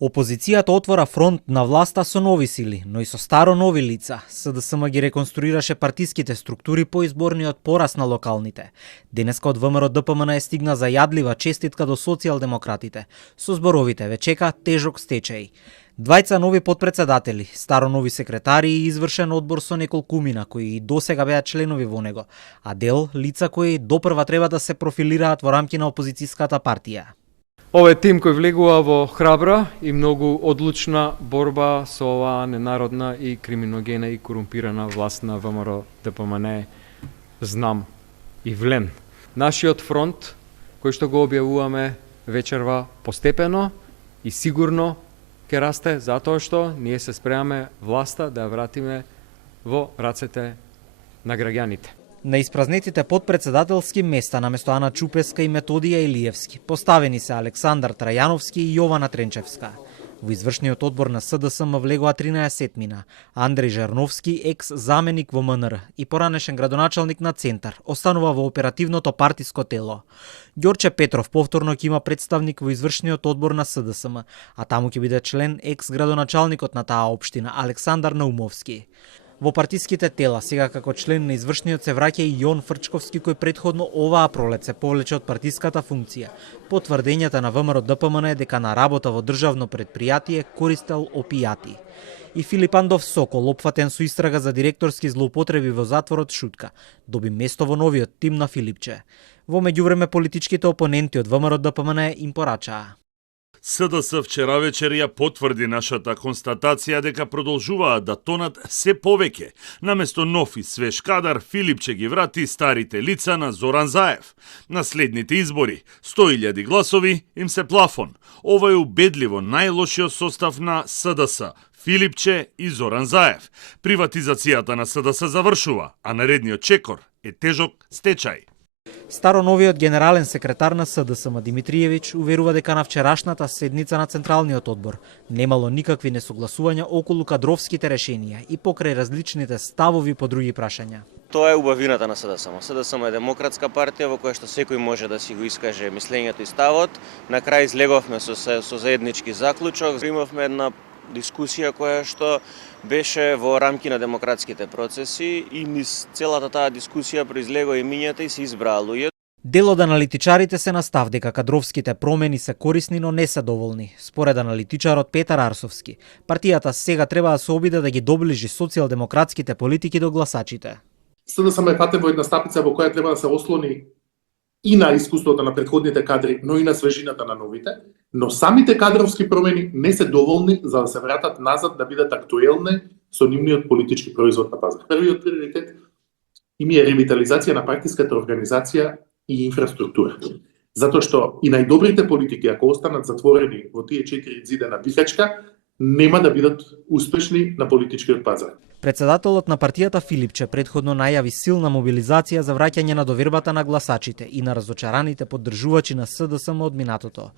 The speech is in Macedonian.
Опозицијата отвора фронт на власта со нови сили, но и со старо нови лица. СДСМ ги реконструираше партиските структури по изборниот пораз на локалните. Денеска од ВМРО ДПМН стигна зајадлива честитка до социјалдемократите. Со зборовите ве чека тежок стечај. Двајца нови подпредседатели, старо нови секретари и извршен одбор со неколкумина кои и досега беа членови во него, а дел лица кои допрва треба да се профилираат во рамки на опозицијската партија. Ова е тим кој влегува во храбра и многу одлучна борба со оваа ненародна и криминогена и корумпирана власт на ВМРО ДПМН, знам и влен. Нашиот фронт, кој што го објавуваме вечерва постепено и сигурно ќе расте, затоа што ние се спремаме власта да ја вратиме во рацете на граѓаните. На испразнетите подпредседателски места наместо Ана Чупеска и Методија Илиевски поставени се Александар Трајановски и Јована Тренчевска. Во извршниот одбор на СДСМ влегоа 13-мина: Андреј Жарновски, екс-заменик во МНР и поранешен градоначалник на Центар, останува во оперативното партиско тело. Ѓорче Петров повторно ќе има представник во извршниот одбор на СДСМ, а таму ќе биде член екс-градоначалникот на таа општина Александар Наумовски. Во партиските тела, сега како член на извршниот се враќа и Јон Фрчковски, кој претходно оваа пролет се повлече од партиската функција. По тврдењата на ВМРО ДПМН е дека на работа во државно предпријатие користел опијати. И Филип Андов Сокол, опфатен со истрага за директорски злоупотреби во затворот Шутка, доби место во новиот тим на Филипче. Во меѓувреме политичките опоненти од ВМРО ДПМН им порачаа. СДС вчера вечер ја потврди нашата констатација дека продолжуваат да тонат се повеќе. Наместо нов и свеж кадар, Филипче ги врати старите лица на Зоран Заев. На следните избори 100.000 гласови им се плафон. Ова е убедливо најлошиот состав на СДС. Филипче и Зоран Заев. Приватизацијата на СДС завршува, а наредниот чекор е тежок стечај. Старо новиот генерален секретар на СДСМ Димитриевиќ уверува дека на вчерашната седница на Централниот одбор немало никакви несогласувања околу кадровските решенија и покрај различните ставови по други прашања. Тоа е убавината на СДСМ. СДСМ е демократска партија во која што секој може да си го искаже мислењето и ставот. На крај излеговме со заеднички заклучок, имавме една дискусија која што беше во рамки на демократските процеси и низ целата таа дискусија произлего и мињата и се избраа луѓе. Дел од аналитичарите се на став дека кадровските промени се корисни, но не се доволни. Според аналитичарот Петар Арсовски, партијата сега треба да се обиде да ги доближи социјалдемократските политики до гласачите. СДСМ е фатен во една стапица во која треба да се ослони и на искуството на претходните кадри, но и на свежината на новите, но самите кадровски промени не се доволни за да се вратат назад да бидат актуелни со нивниот политички производ на пазар. Првиот приоритет им е ревитализација на партиската организација и инфраструктура. Затоа што и најдобрите политики, ако останат затворени во тие 4 ѕида на пихачка, нема да бидат успешни на политичкиот пазар. Председателот на партијата Филипче претходно најави силна мобилизација за враќање на довербата на гласачите и на разочараните поддржувачи на СДСМ од минатото.